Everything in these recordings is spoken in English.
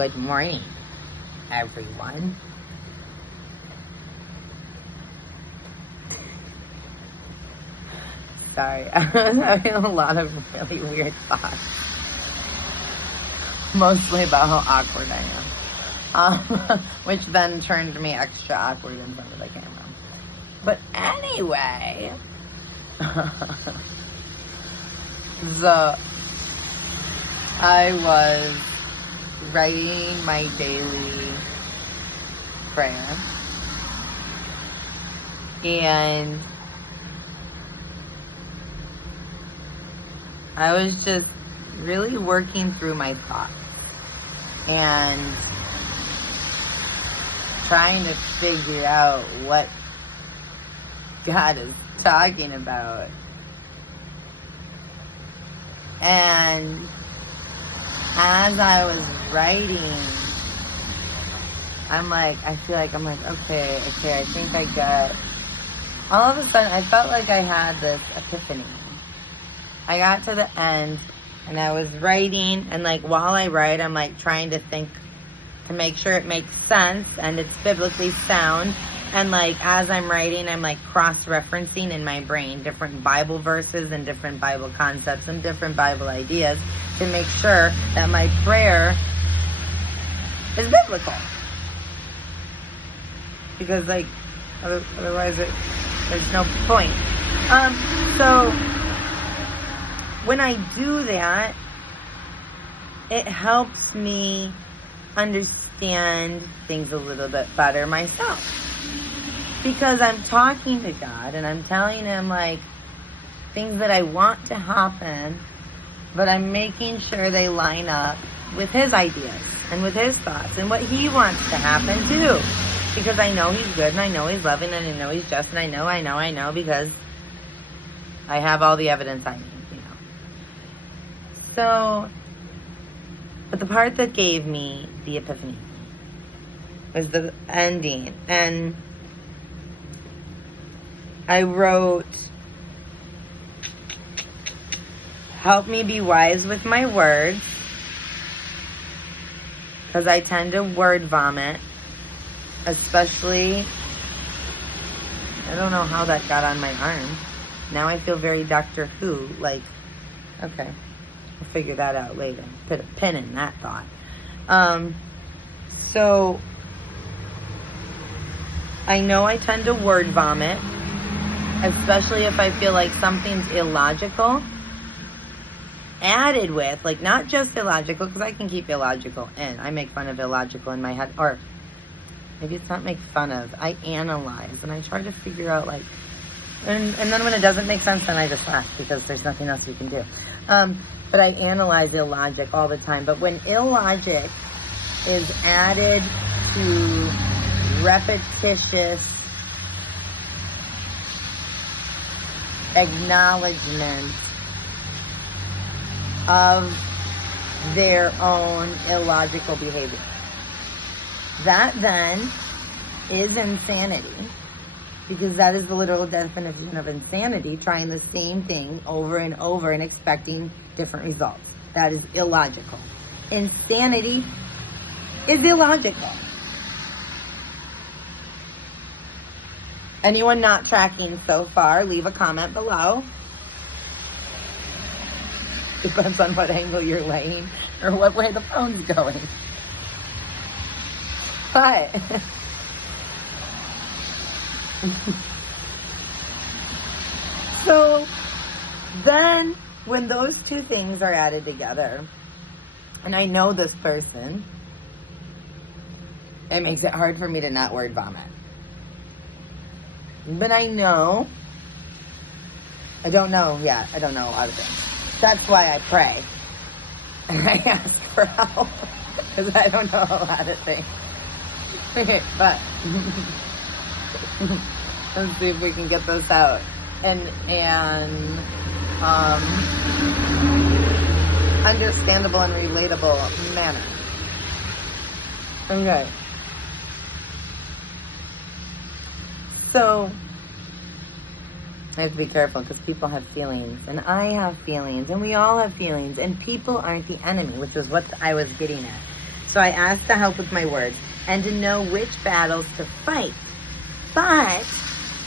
Good morning, everyone. Sorry, I'm having a lot of really weird thoughts. Mostly about how awkward I am. Which then turned me extra awkward in front of the camera. But anyway, I was writing my daily prayer, and I was just really working through my thoughts and trying to figure out what God is talking about. And as I was writing, I think I got, all of a sudden, I felt like I had this epiphany. I got to the end, and I was writing, and while I write, I'm trying to think to make sure it makes sense, and it's biblically sound, and as I'm writing, I'm cross-referencing in my brain different Bible verses and different Bible concepts and different Bible ideas to make sure that my prayer is biblical. Because otherwise there's no point. So when I do that, it helps me understand things a little bit better myself. Because I'm talking to God and I'm telling Him things that I want to happen, but I'm making sure they line up with His ideas and with His thoughts and what He wants to happen too. Because I know He's good, and I know He's loving, and I know He's just, and I know because I have all the evidence I need, So, but the part that gave me the epiphany was the ending. And I wrote, help me be wise with my words, because I tend to word vomit, especially, I don't know how that got on my arm. Now I feel very Doctor Who, okay, I'll figure that out later. Put a pin in that thought. So, I know I tend to word vomit, especially if I feel like something's illogical, added with, not just illogical, because I can keep illogical in. I make fun of illogical in my head, or maybe it's not make fun of. I analyze, and I try to figure out, and then when it doesn't make sense, then I just laugh, because there's nothing else you can do. But I analyze illogic all the time. But when illogic is added to repetitious acknowledgement of their own illogical behavior, that then is insanity, because that is the literal definition of insanity, trying the same thing over and over and expecting different results. That is illogical. Insanity is illogical. Anyone not tracking so far, leave a comment below. Depends on what angle you're laying or what way the phone's going. But so then when those two things are added together, and I know this person, it makes it hard for me to not word vomit. But I don't know a lot of things. That's why I pray. And I ask for help, because I don't know a lot of things. Okay, but let's see if we can get those out. And understandable and relatable manner. Okay. So, I have to be careful because people have feelings, and I have feelings, and we all have feelings, and people aren't the enemy, which is what I was getting at. So I asked to help with my word and to know which battles to fight. But,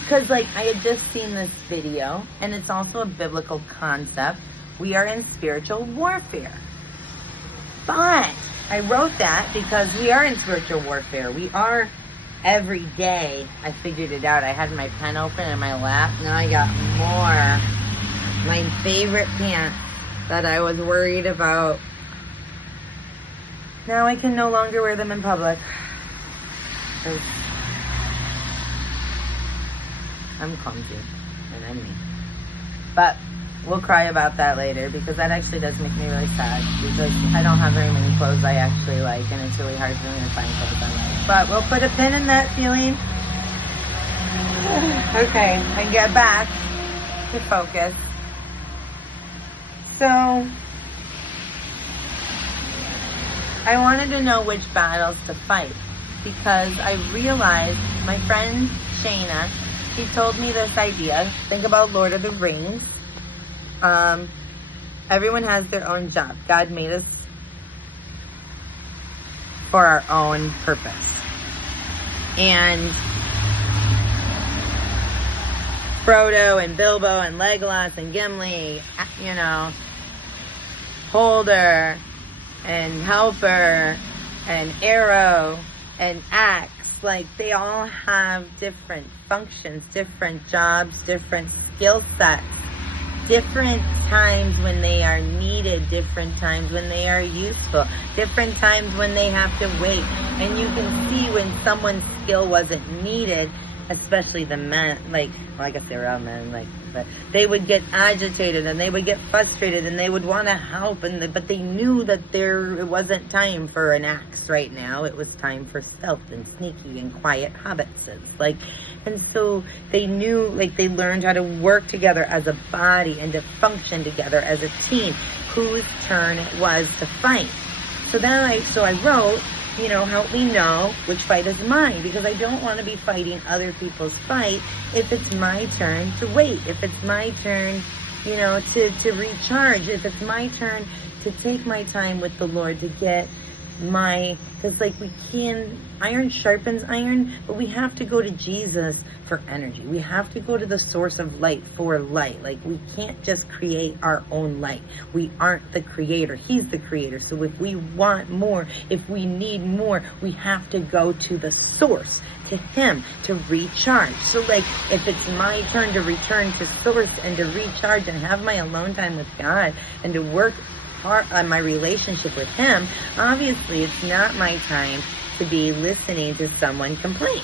because like I had just seen this video, and it's also a biblical concept, we are in spiritual warfare. But I wrote that because we are in spiritual warfare. We are every day. I figured it out. I had my pen open in my lap. Now I got more. My favorite pants that I was worried about. Now I can no longer wear them in public. 'Cause I'm clumsy and I'm me. But we'll cry about that later, because that actually does make me really sad, because I don't have very many clothes I actually like, and it's really hard for me to find clothes I like. But we'll put a pin in that feeling. Okay, and get back to focus. So I wanted to know which battles to fight, because I realized my friend Shayna, she told me this idea. Think about Lord of the Rings. Everyone has their own job. God made us for our own purpose. And Frodo and Bilbo and Legolas and Gimli, you know, Holder and Helper and Arrow and Axe, like they all have different functions, different jobs, different skill sets, different times when they are needed, different times when they are useful, different times when they have to wait. And you can see when someone's skill wasn't needed, especially the men, like, well, I guess they were all men, like, but they would get agitated and they would get frustrated and they would want to help, but they knew that it wasn't time for an axe right now. It was time for stealth and sneaky and quiet hobbitses, like, and so they knew, like, they learned how to work together as a body and to function together as a team, whose turn it was to fight. So then I wrote, you know, help me know which fight is mine, because I don't want to be fighting other people's fight if it's my turn to wait, if it's my turn, you know, to recharge, if it's my turn to take my time with the Lord to get because like iron sharpens iron, but we have to go to Jesus for energy. We have to go to the source of light for light. Like, we can't just create our own light. We aren't the creator. He's the creator. So if we want more, if we need more, we have to go to the source, to him, to recharge. So like, if it's my turn to return to source and to recharge and have my alone time with God and to work on my relationship with him, obviously it's not my time to be listening to someone complain.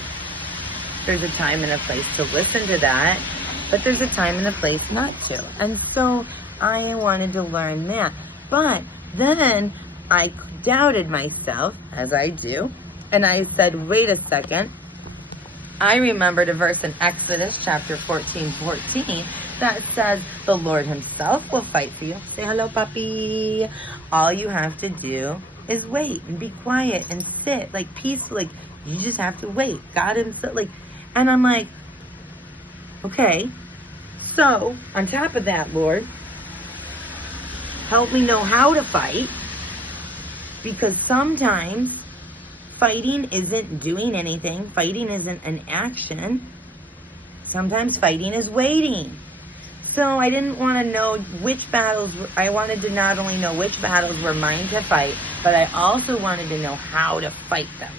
There's a time and a place to listen to that, but there's a time and a place not to. And so I wanted to learn that. But then I doubted myself, as I do, and I said, wait a second. I remembered a verse in Exodus chapter 14:14 that says, the Lord himself will fight for you. Say hello, puppy. All you have to do is wait and be quiet and sit, like, peaceful. Like, you just have to wait. God himself, like, and I'm like, okay. So, on top of that, Lord, help me know how to fight, because sometimes fighting isn't doing anything. Fighting isn't an action. Sometimes fighting is waiting. So I didn't want to know which battles, I wanted to not only know which battles were mine to fight, but I also wanted to know how to fight them.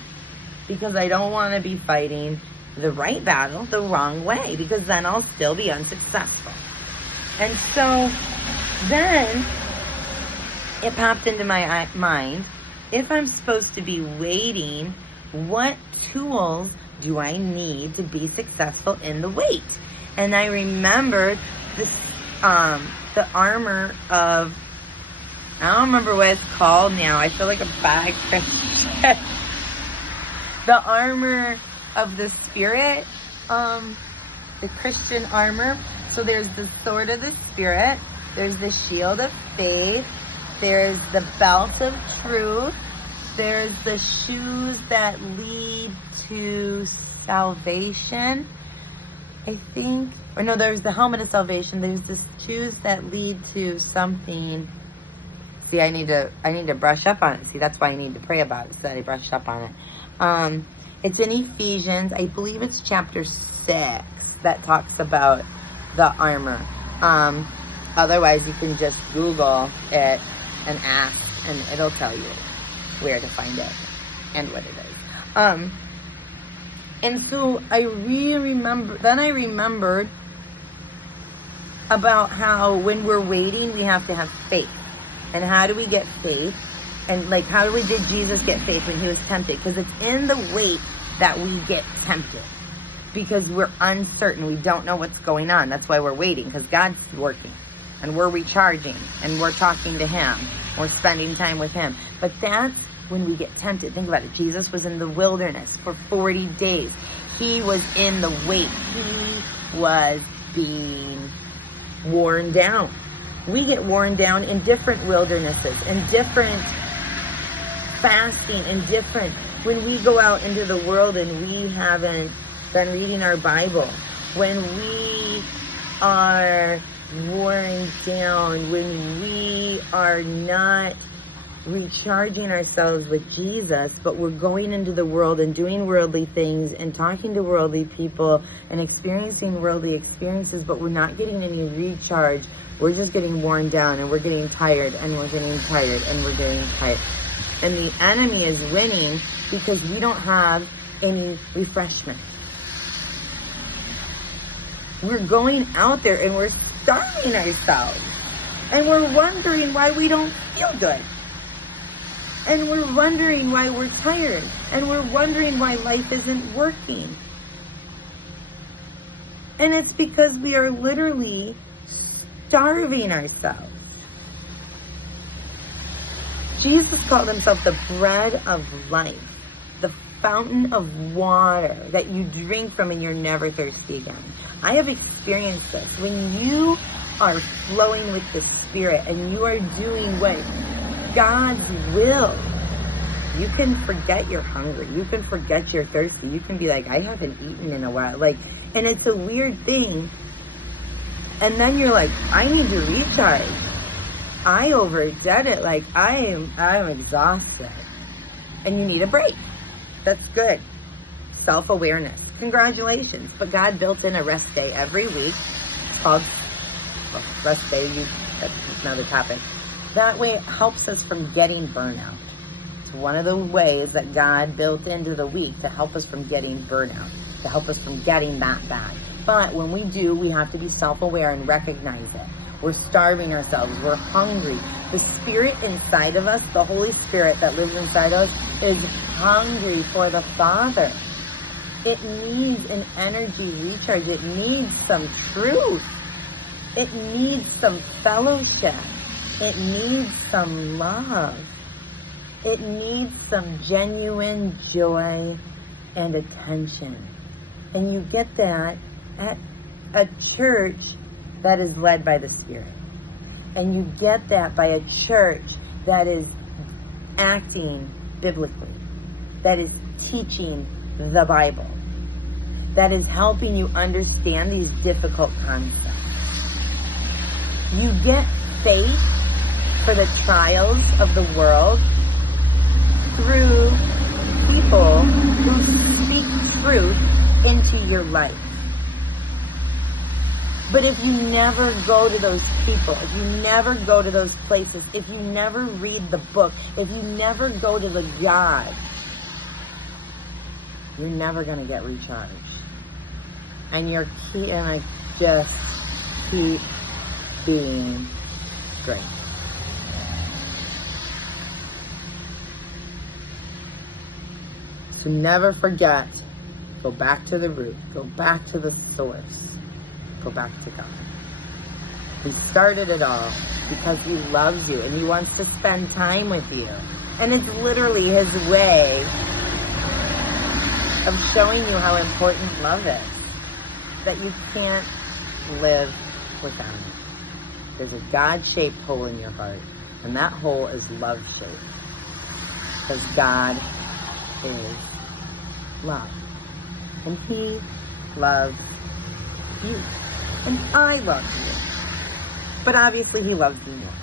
Because I don't want to be fighting the right battle the wrong way, because then I'll still be unsuccessful. And so then it popped into my mind, if I'm supposed to be waiting, what tools do I need to be successful in the wait? And I remembered this, the armor of, I don't remember what it's called now. I feel like a bad Christian. The armor of the Spirit, the Christian armor. So there's the sword of the Spirit, there's the shield of faith, there's the belt of truth, there's the shoes that lead to salvation, I think. Or no, there's the helmet of salvation. There's the shoes that lead to something. See, I need to brush up on it. See, that's why I need to pray about it, so that I brushed up on it. It's in Ephesians, I believe it's chapter 6, that talks about the armor. Otherwise, you can just Google it and ask, and it'll tell you where to find it and what it is. And so I remembered about how when we're waiting, we have to have faith. And how do we get faith? And like, how did Jesus get faith when he was tempted? Because it's in the wait that we get tempted. Because we're uncertain. We don't know what's going on. That's why we're waiting. Because God's working. And we're recharging. And we're talking to him. We're spending time with him. But that's when we get tempted. Think about it. Jesus was in the wilderness for 40 days. He was in the wait. He was being worn down. We get worn down in different wildernesses, in different fasting, in different, when we go out into the world and we haven't been reading our Bible, when we are worn down, when we are not recharging ourselves with Jesus, but we're going into the world and doing worldly things and talking to worldly people and experiencing worldly experiences, but we're not getting any recharge. We're just getting worn down, and we're getting tired, and we're getting tired, and we're getting tired. And the enemy is winning because we don't have any refreshment. We're going out there and we're starving ourselves. And we're wondering why we don't feel good. And we're wondering why we're tired. And we're wondering why life isn't working. And it's because we are literally starving ourselves. Jesus called himself the bread of life, the fountain of water that you drink from and you're never thirsty again. I have experienced this. When you are flowing with the Spirit and you are doing what God's will, you can forget you're hungry. You can forget you're thirsty. You can be like, I haven't eaten in a while. And it's a weird thing. And then you're like, I need to recharge. I overdid it. I'm exhausted. And you need a break. That's good. Self-awareness. Congratulations. But God built in a rest day every week called rest day. That's another topic. That way it helps us from getting burnout. It's one of the ways that God built into the week to help us from getting burnout, to help us from getting that bad. But when we do, we have to be self-aware and recognize it. We're starving ourselves. We're hungry. The Spirit inside of us, the Holy Spirit that lives inside of us, is hungry for the Father. It needs an energy recharge. It needs some truth. It needs some fellowship. It needs some love. It needs some genuine joy and attention. And you get that at a church that is led by the Spirit. And you get that by a church that is acting biblically, that is teaching the Bible, that is helping you understand these difficult concepts. You get faith for the trials of the world through people who speak truth into your life. But if you never go to those people, if you never go to those places, if you never read the book, if you never go to the God, you're never going to get recharged. And you're gonna just keep being great. So never forget, go back to the root, go back to the source, go back to God. He started it all because he loves you and he wants to spend time with you. And it's literally his way of showing you how important love is. That you can't live without it. There's a God-shaped hole in your heart. And that hole is love-shaped. Because God is love. And he loves you. And I love you. But obviously he loves me more.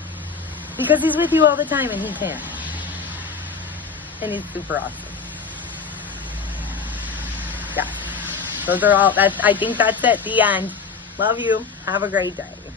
Because he's with you all the time and he can. And he's super awesome. Yeah. Those are all, I think that's it. The end. Love you. Have a great day.